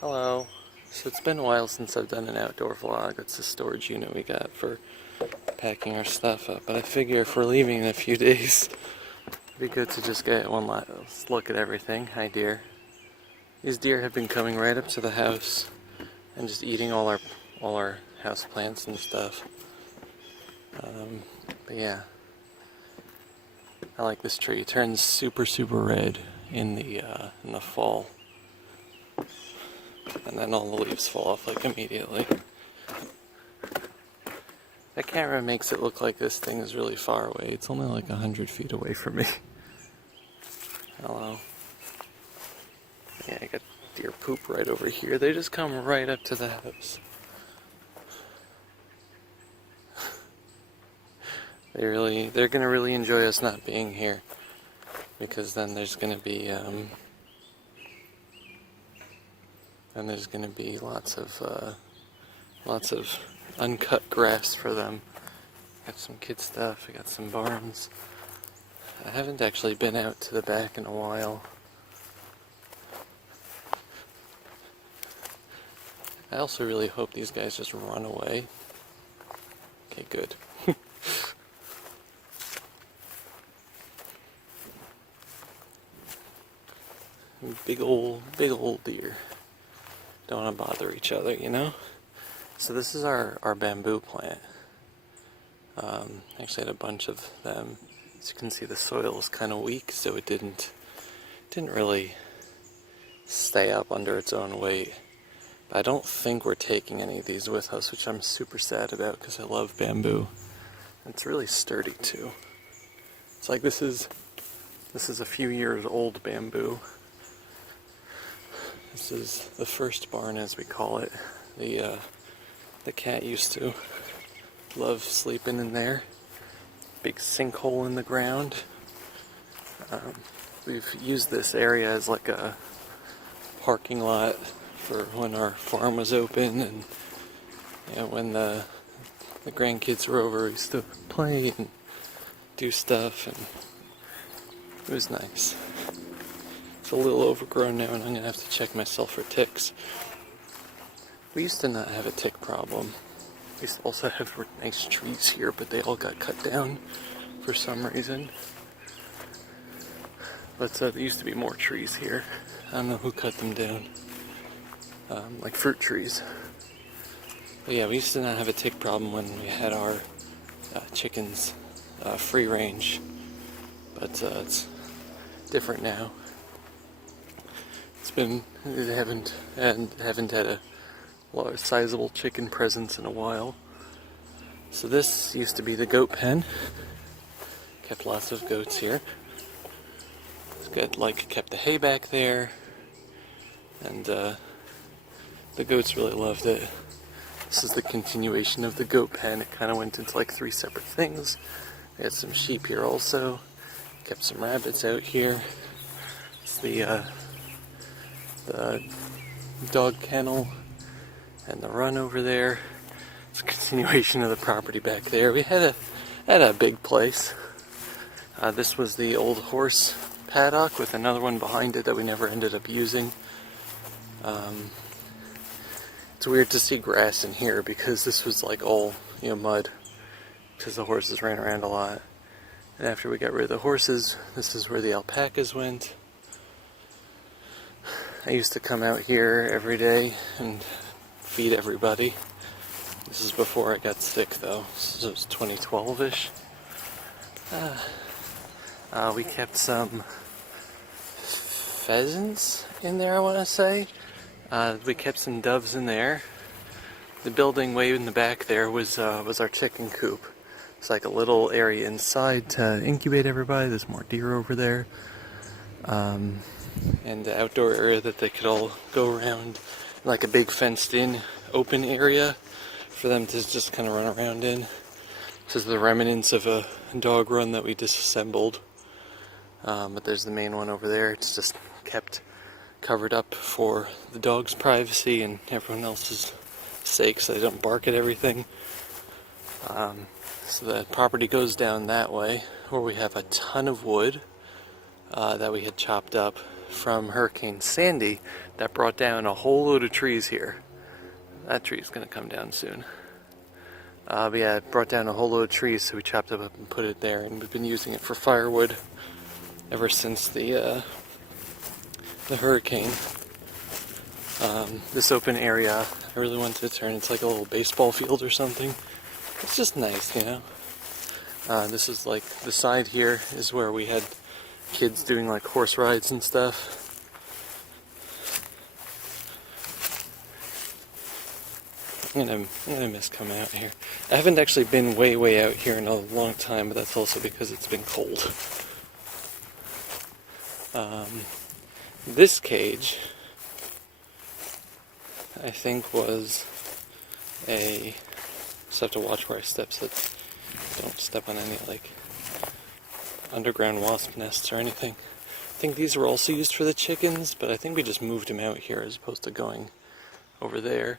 Hello. So it's been a while since I've done an outdoor vlog. It's a storage unit we got for packing our stuff up. But I figure if we're leaving in a few days, it'd be good to just get one last look at everything. Hi, deer. These deer have been coming right up to the house and just eating all our house plants and stuff. But yeah, I like this tree. It turns super red in the fall. And then all the leaves fall off like immediately. That camera makes it look like this thing is really far away. It's only like 100 feet away from me. Hello. Yeah, I got deer poop right over here. They just come right up to the house. They're gonna really enjoy us not being here, because then there's gonna be lots of uncut grass for them. Got some kid stuff. I got some barns. I haven't actually been out to the back in a while. I also really hope these guys just run away. Okay, good. Big old deer. Don't want to bother each other, you know? So this is our bamboo plant. Actually had a bunch of them. As you can see, the soil is kind of weak, so it didn't really stay up under its own weight. But I don't think we're taking any of these with us, which I'm super sad about because I love bamboo. It's really sturdy too. It's like this is a few years old bamboo. This is the first barn, as we call it. The cat used to love sleeping in there. Big sinkhole in the ground. We've used this area as like a parking lot for when our farm was open, and when the grandkids were over, we used to play and do stuff, and it was nice. It's a little overgrown now, and I'm gonna have to check myself for ticks. We used to not have a tick problem. We used to also have nice trees here, but they all got cut down for some reason. But there used to be more trees here. I don't know who cut them down. Like fruit trees. But yeah, we used to not have a tick problem when we had our chickens free range. But it's different now. We haven't had a large, sizable chicken presence in a while. So this used to be the goat pen. Kept lots of goats here. Kept the hay back there, and the goats really loved it. This is the continuation of the goat pen. It kind of went into like 3 separate things. We had some sheep here also. Kept some rabbits out here. It's the dog kennel and the run over there. It's a continuation of the property back there. We had a big place. This was the old horse paddock with another one behind it that we never ended up using. It's weird to see grass in here because this was like all mud because the horses ran around a lot. And after we got rid of the horses, this is where the alpacas went. I used to come out here every day and feed everybody. This is before I got sick though, so it was 2012-ish. We kept some pheasants in there, I want to say. We kept some doves in there. The building way in the back there was our chicken coop. It's like a little area inside to incubate everybody. There's more deer over there. And the outdoor area that they could all go around, like a big fenced-in open area for them to just kind of run around in. This is the remnants of a dog run that we disassembled. But there's the main one over there. It's just kept covered up for the dog's privacy and everyone else's sake so they don't bark at everything. So the property goes down that way, where we have a ton of wood that we had chopped up from Hurricane Sandy that brought down a whole load of trees here. That tree's gonna come down soon. But yeah, it brought down a whole load of trees, so we chopped it up and put it there, and we've been using it for firewood ever since the hurricane. This open area, I really wanted to turn into like a little baseball field or something. It's just nice, you know? This is like, the side here is where we had kids doing like horse rides and stuff. I'm gonna miss coming out here. I haven't actually been way out here in a long time, but that's also because it's been cold. This cage, I think, was a... Just have to watch where I step so that don't step on any like underground wasp nests or anything. I think these were also used for the chickens, but I think we just moved them out here as opposed to going over there.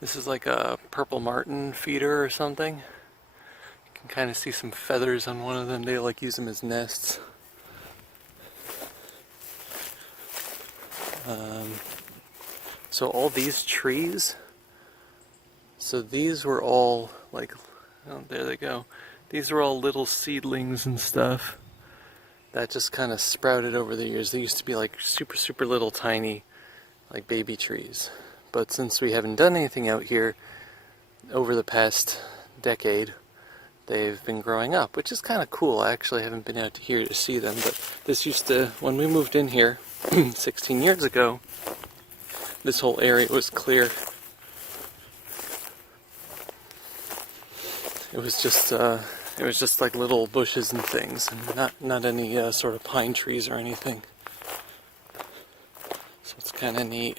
This is like a purple martin feeder or something. You can kind of see some feathers on one of them. They like use them as nests. So all these trees, so these were all like, oh, there they go. These were all little seedlings and stuff that just kind of sprouted over the years. They used to be like super little tiny, like baby trees. But since we haven't done anything out here over the past decade, they've been growing up, which is kind of cool. I actually haven't been out here to see them, but this used to, when we moved in here 16 years ago, this whole area was clear. It was just like little bushes and things, and not any sort of pine trees or anything. So it's kind of neat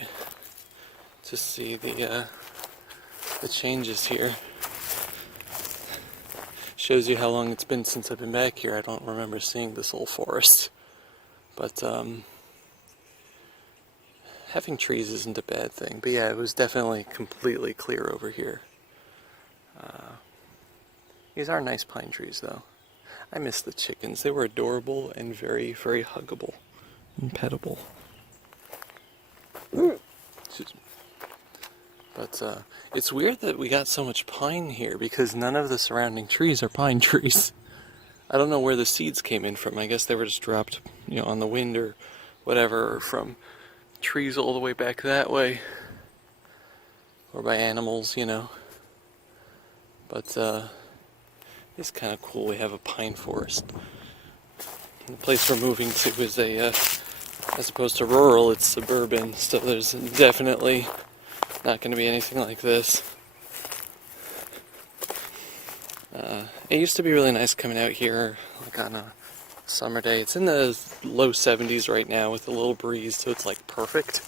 to see the changes here. Shows you how long it's been since I've been back here. I don't remember seeing this whole forest, but having trees isn't a bad thing. But yeah, it was definitely completely clear over here. These are nice pine trees, though. I miss the chickens. They were adorable and very huggable and pettable. Excuse me. But it's weird that we got so much pine here because none of the surrounding trees are pine trees. I don't know where the seeds came in from. I guess they were just dropped, you know, on the wind or whatever, or from trees all the way back that way, or by animals, you know. But it's kind of cool. We have a pine forest. And the place we're moving to is as opposed to rural, it's suburban. So there's definitely not going to be anything like this. It used to be really nice coming out here, like on a summer day. It's in the low 70s right now with a little breeze, so it's like perfect.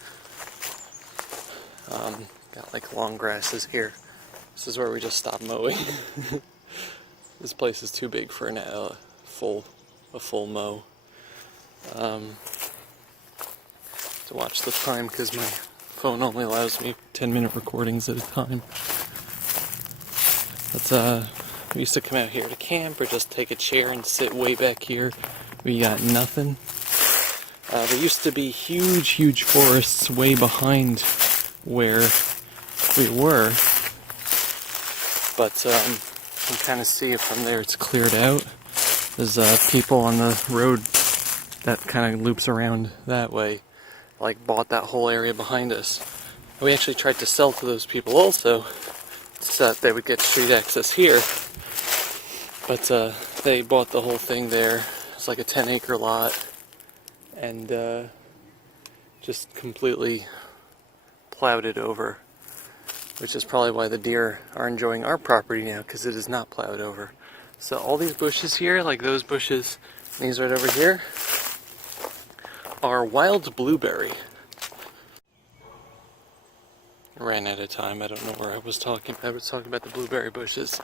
Got like long grasses here. This is where we just stopped mowing. This place is too big for a full mow. To watch the time because my phone only allows me 10-minute recordings at a time. But we used to come out here to camp or just take a chair and sit way back here. We got nothing. There used to be huge forests way behind where we were, but you can kind of see it from there. It's cleared out. There's people on the road that kind of loops around that way, like bought that whole area behind us. We actually tried to sell to those people also, so that they would get street access here. But they bought the whole thing there. It's like a 10-acre lot, and just completely plowed it over, which is probably why the deer are enjoying our property now, because it is not plowed over. So all these bushes here, like those bushes, these right over here, are wild blueberry. I ran out of time. I don't know where I was talking. I was talking about the blueberry bushes.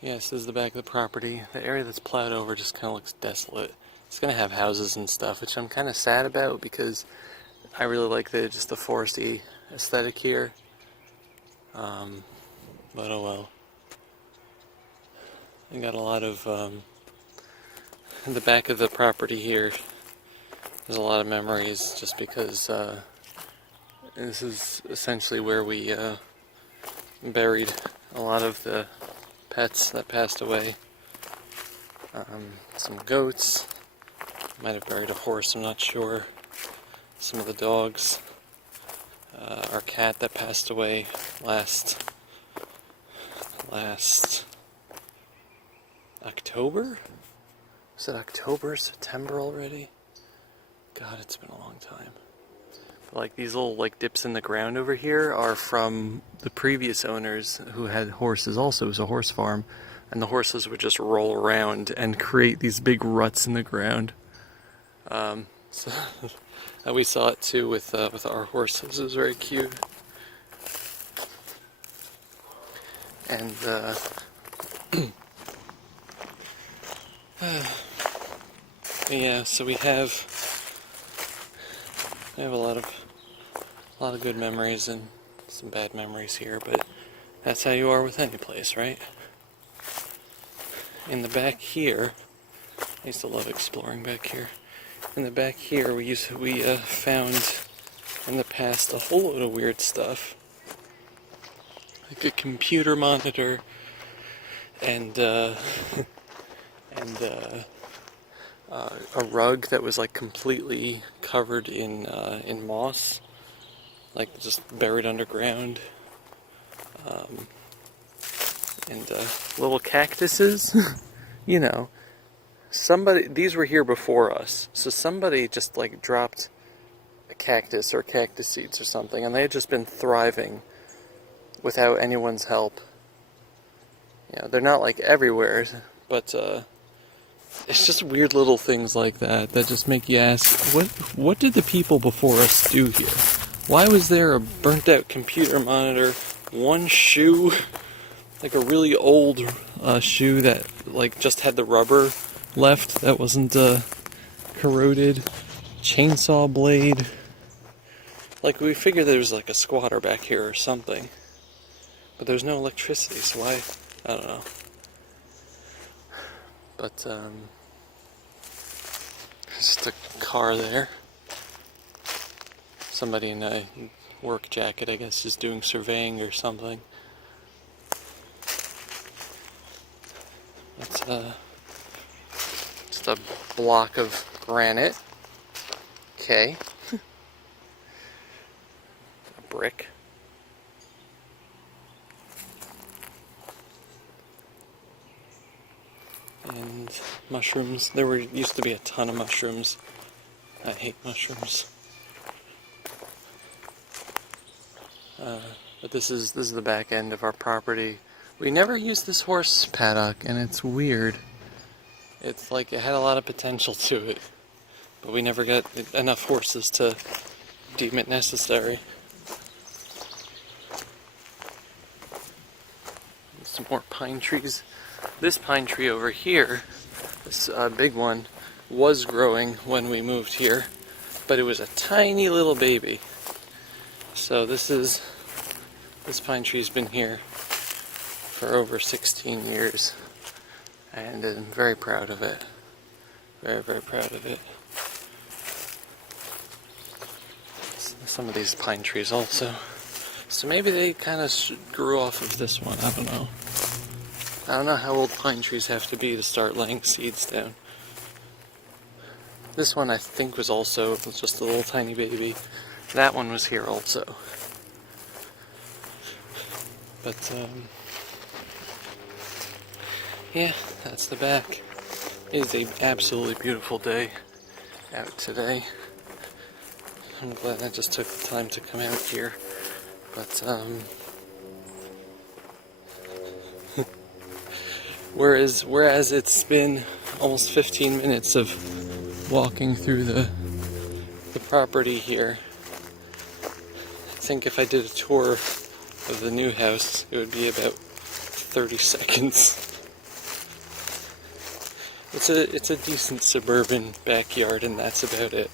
Yeah, this is the back of the property. The area that's plowed over just kind of looks desolate. It's going to have houses and stuff, which I'm kind of sad about because I really like just the foresty aesthetic here. But oh well. We got a lot of, in the back of the property here, there's a lot of memories just because this is essentially where we buried a lot of the pets that passed away. Some goats, might have buried a horse, I'm not sure. Some of the dogs, our cat that passed away last October? Was it October, September already? God, it's been a long time. But like these little like dips in the ground over here are from the previous owners who had horses also. It was a horse farm, and the horses would just roll around and create these big ruts in the ground. So we saw it too with our horses. It was very cute. And yeah, so we have a lot of good memories and some bad memories here, but that's how you are with any place, right? In the back here, I used to love exploring back here. In the back here, we found in the past a whole load of weird stuff, like a computer monitor and a rug that was like completely covered in moss, like just buried underground, and little cactuses. You know, these were here before us, so somebody just like dropped a cactus or cactus seeds or something, and they had just been thriving without anyone's help. You know, they're not like everywhere, but it's just weird little things like that just make you ask, what did the people before us do here? Why was there a burnt out computer monitor, one shoe, like a really old shoe that like just had the rubber left that wasn't corroded, chainsaw blade? Like we figured there was like a squatter back here or something, but there's no electricity, so why? I don't know. But just a car there. Somebody in a work jacket, I guess, is doing surveying or something. It's just a block of granite. Okay. A brick. And mushrooms. There used to be a ton of mushrooms. I hate mushrooms. But this is the back end of our property. We never used this horse paddock, and it's weird. It's like it had a lot of potential to it, but we never got enough horses to deem it necessary. Some more pine trees. This pine tree over here, this big one, was growing when we moved here, but it was a tiny little baby. So this pine tree's been here for over 16 years, and I'm very proud of it. Very, very proud of it. Some of these pine trees also. So maybe they kind of grew off of this one, I don't know. I don't know how old pine trees have to be to start laying seeds down. This one I think was also just a little tiny baby. That one was here also. But, yeah, that's the back. It is an absolutely beautiful day out today. I'm glad I just took the time to come out here. But, whereas it's been almost 15 minutes of walking through the property here, I think if I did a tour of the new house, it would be about 30 seconds. It's a decent suburban backyard, and that's about it.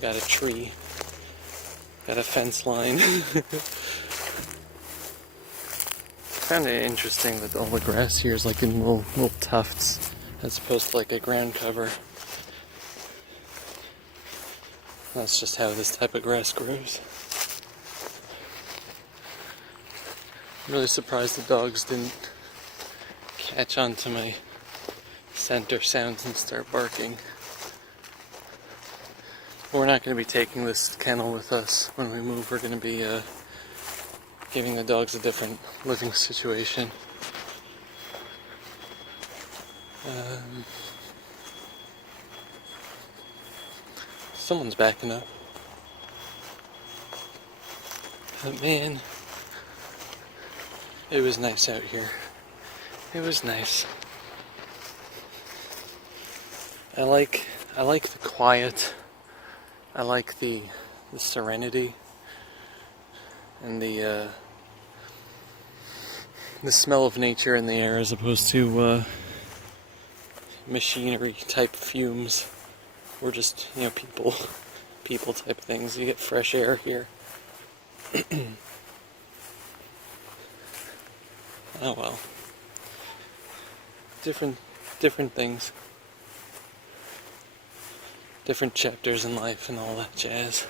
Got a tree. Got a fence line. found it interesting that all the grass here is like in little tufts as opposed to like a ground cover. That's just how this type of grass grows. I'm really surprised the dogs didn't catch on to my scent or sounds and start barking. We're not going to be taking this kennel with us when we move. We're going to be giving the dogs a different living situation. Someone's backing up. But man, it was nice out here. It was nice. I like the quiet. I like the serenity and the smell of nature in the air as opposed to machinery type fumes or just, people type things. You get fresh air here. Oh well. Different things. Different chapters in life and all that jazz.